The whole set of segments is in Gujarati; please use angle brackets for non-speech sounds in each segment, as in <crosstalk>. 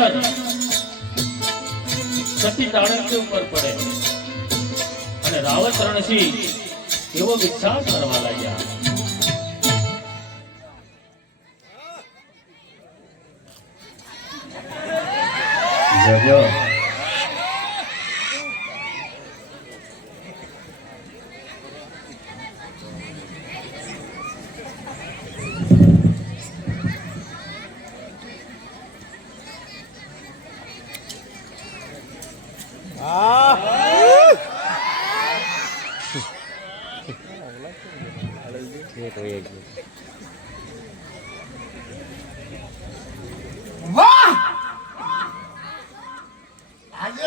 નજર સતી ઉપર પડે અને રાવત રણસિંહ એવો વિચાર કરવા લાગ્યા. Yeah,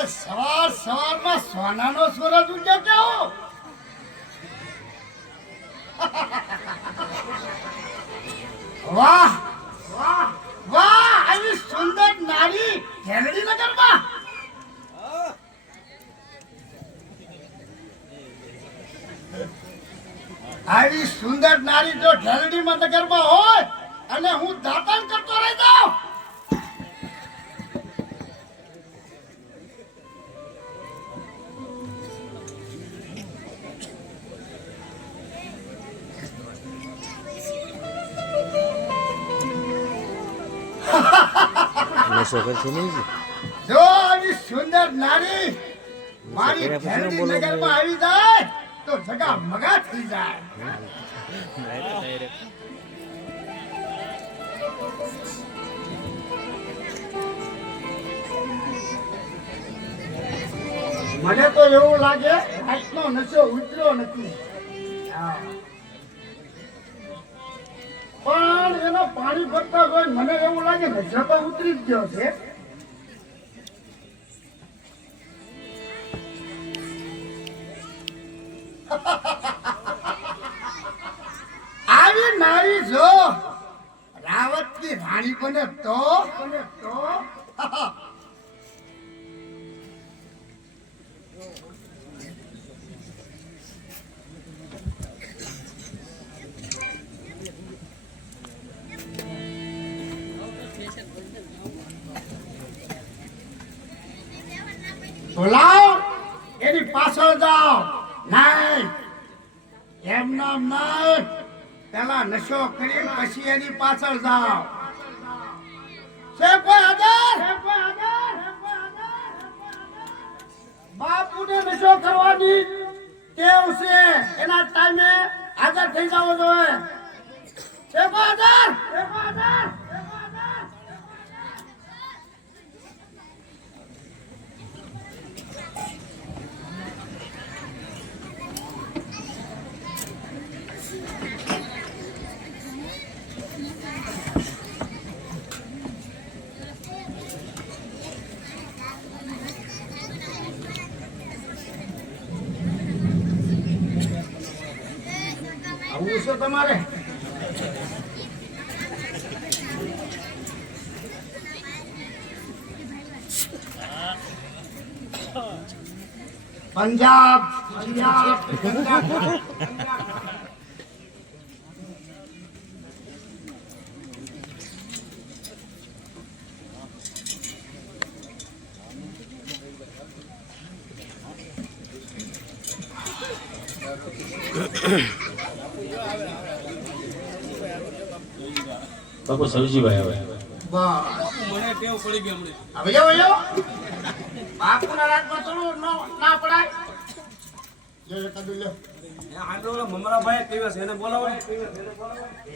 આજે સવાર સવારમાં સોનાનો સૂરજ ઉડ્યો કેવો વાહ સુંદર નારી ઘેરડી નગરમાં? આવી સુંદર નારી જો ઢેરડી નગરમાં હોય, અને હું દાતણ કરતો રહી જાઉં? નશો કરશે નહીં જો આવી સુંદર નારી મારી કર્યા પછી ન ઘેરડી બોલવાનું નગરમાં આવી જાય તો જગા મગા થઈ જાય. મને તો એવું લાગે રાતનો નશો ઉતર્યો નથી. હા. પણ એનો પાણી ભરતા હોય મને એવું લાગે નશો તો ઉતરી જ ગયો છે. આવી નારી જો. રાવતની રાણી બને તો? બને તો? <laughs> તો એની પાછળ જાઓ. નહીં. એમ નામ નહીં પેલા નશો કરી પછી એની પાછળ જાઓ. છે બાપુને નશો કરવાની ટેવ છે. એના ટાઈમે હાજર થઈ જાવ. જોઈએ છે કોઈ આદર? છે આવું છે તમારે? પંજાબ પંજાબ બાપુ સવજીભાઈ હવે મને ટેવ પડી ગઈ હમણે હવે જાઓ. જાઓ બાપુના રાજમાં થોડું ના પડાય. જો એ કદું લ્યો.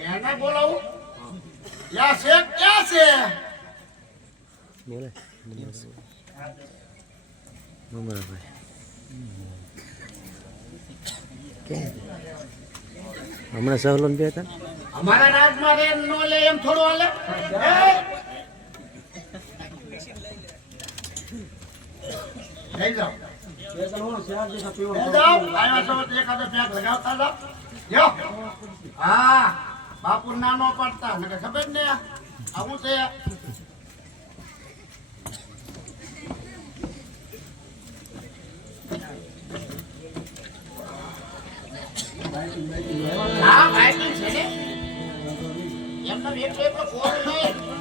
એને બોલાવું. યા છે? ક્યાં છે? બોલે મમરાભાઈ હમણાં સહલોન બે હતા અમારા રાજમાં રે નો લે એમ થોડું હાલે! લઈ જાઓ. બાપુ નાનો પડતા મને ખબર ને? આવું છે. હા ભાઈ છે ને? એમનો એકલો એકલો થાય એટલે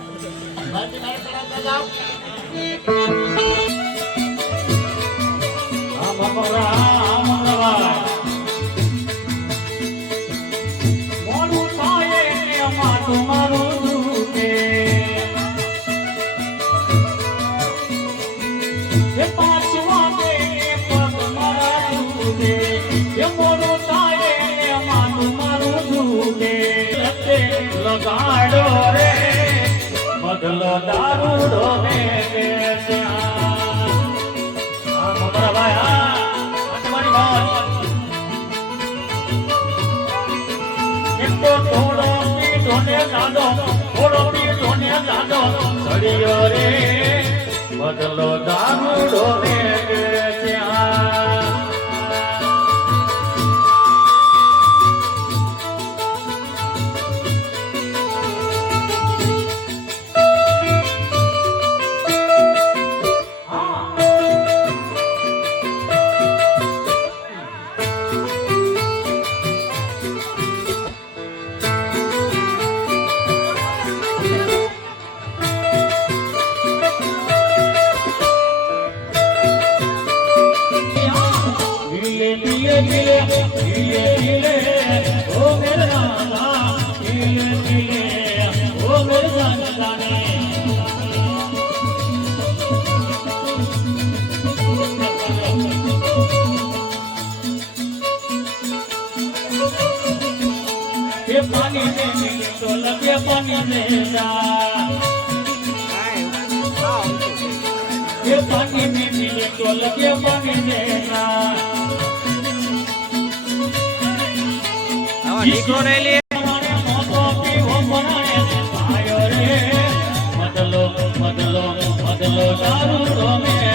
દારૂડો બેસ્યા આ આ, આ તમારી વાત. એક તો થોડો પીધો ને જાડો, થોડો બદલો દારૂડો રે पानी में मिले तो लगे पानी में जा ये पानी में मिले तो लगे पानी में जा દીકરો ને લે મદલો દારૂ ડોમે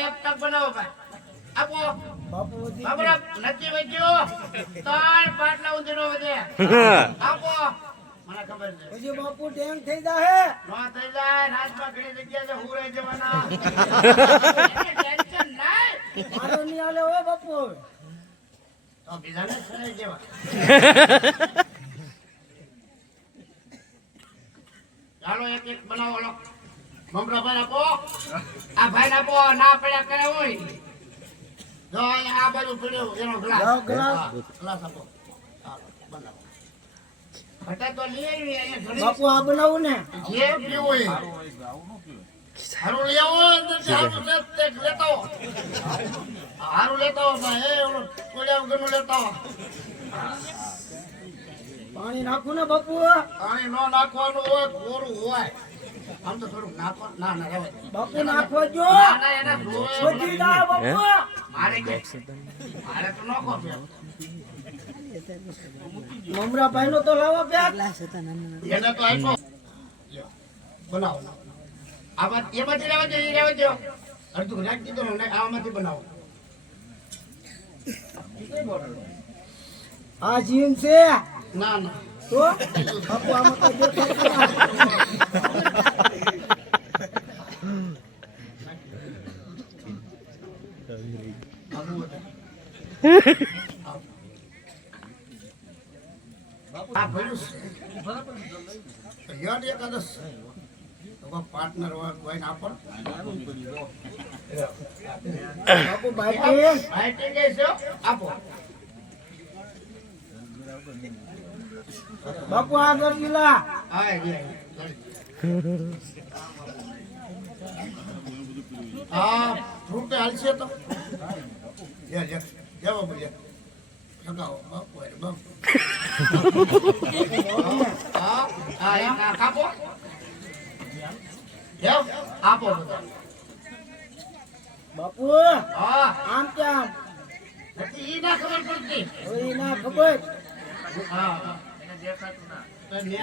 એક ટક બનાવો ભાઈ. આપો. બાબરા નથી વચ્યો ત્રણ પાટલા ઉંદરો વધે. <laughs> આપો. મને ખબર છે. પછી બાપુ ટેમ થઈ જાહે. નો થઈ જાય રાજમાં ઘણી જગ્યાએ હું રહી જવાના. <laughs> ટેન્શન નહીં મારો નહીં આલે હો બાપુ તો બીજાને સુનાઈ દેવા. <laughs> ચાલો એક એક બનાવો લો. મમરા ભાઈ આપો આ ભાઈ આપો ના પડ્યા કરે હોય. જો આ બાજુ પડ્યો એનો ગ્લાસ ગ્લાસ. ગ્લાસ આપો. બનાવો. ઘટા તો લઈ આવી અહીંયા બાપુ આ બનાવું ને? જે પીવું એ હારું લઈ આવો હારું લે- લેતા. હારું લેતા આવો ભાઈ એ ઓલું કોળિયા વગરનું લેતા પાણી નાખું ને બાપુ? પાણી ન નાખવાનું હોય ગોરું હોય. આમ તો થોડુંક નાખવા ના ના રહેવા બાપુ નાખવા જો. ના ના એના ધોવે બધી બાપુ. મારે કે મારે તો નાખો છે. મમરા ભાઈ નો તો લાવો પેક. એને તો આપ્યો. લ્યો, બનાવો. આમાં એમાંથી રહેવા દો એ રહેવા દો. અડધું નાખી દીધો ને આમાંથી બનાવો. આ જીન છે. ના ના. તો? બાપુ આમાં તો પાર્ટનર હોય કોઈ ના પણ આપો બાપુ આગળ ગરજીલા હા આ ફ્રૂટ હાલશે તો. લે લે. બાપુ હા આમ કેમ નથી ઈ ના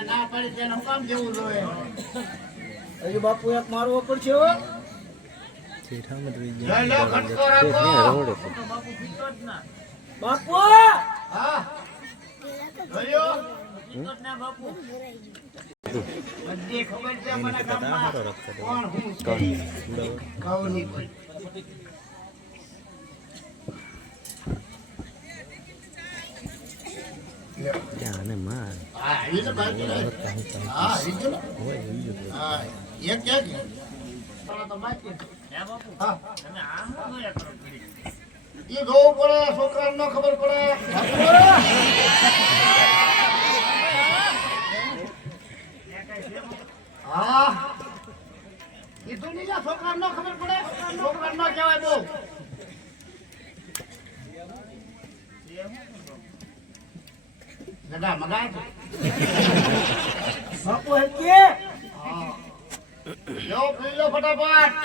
ના પાડી તેને કામ જેવું જોઈએ હજી બાપુ એક મારવો પડશે હો લઈ લો ખટકો રાખો રોડે બાપુ. હા ત્યાં અને માર એક ઈ જોવું પડે છોકરાને ન ખબર પડે. હા. નહીં જા છોકરાને ન ખબર પડે. છોકરાને ન કહેવાય બહુ. દાદા મગાય બાપુ હે? કે લો પી લો ફટાફટ.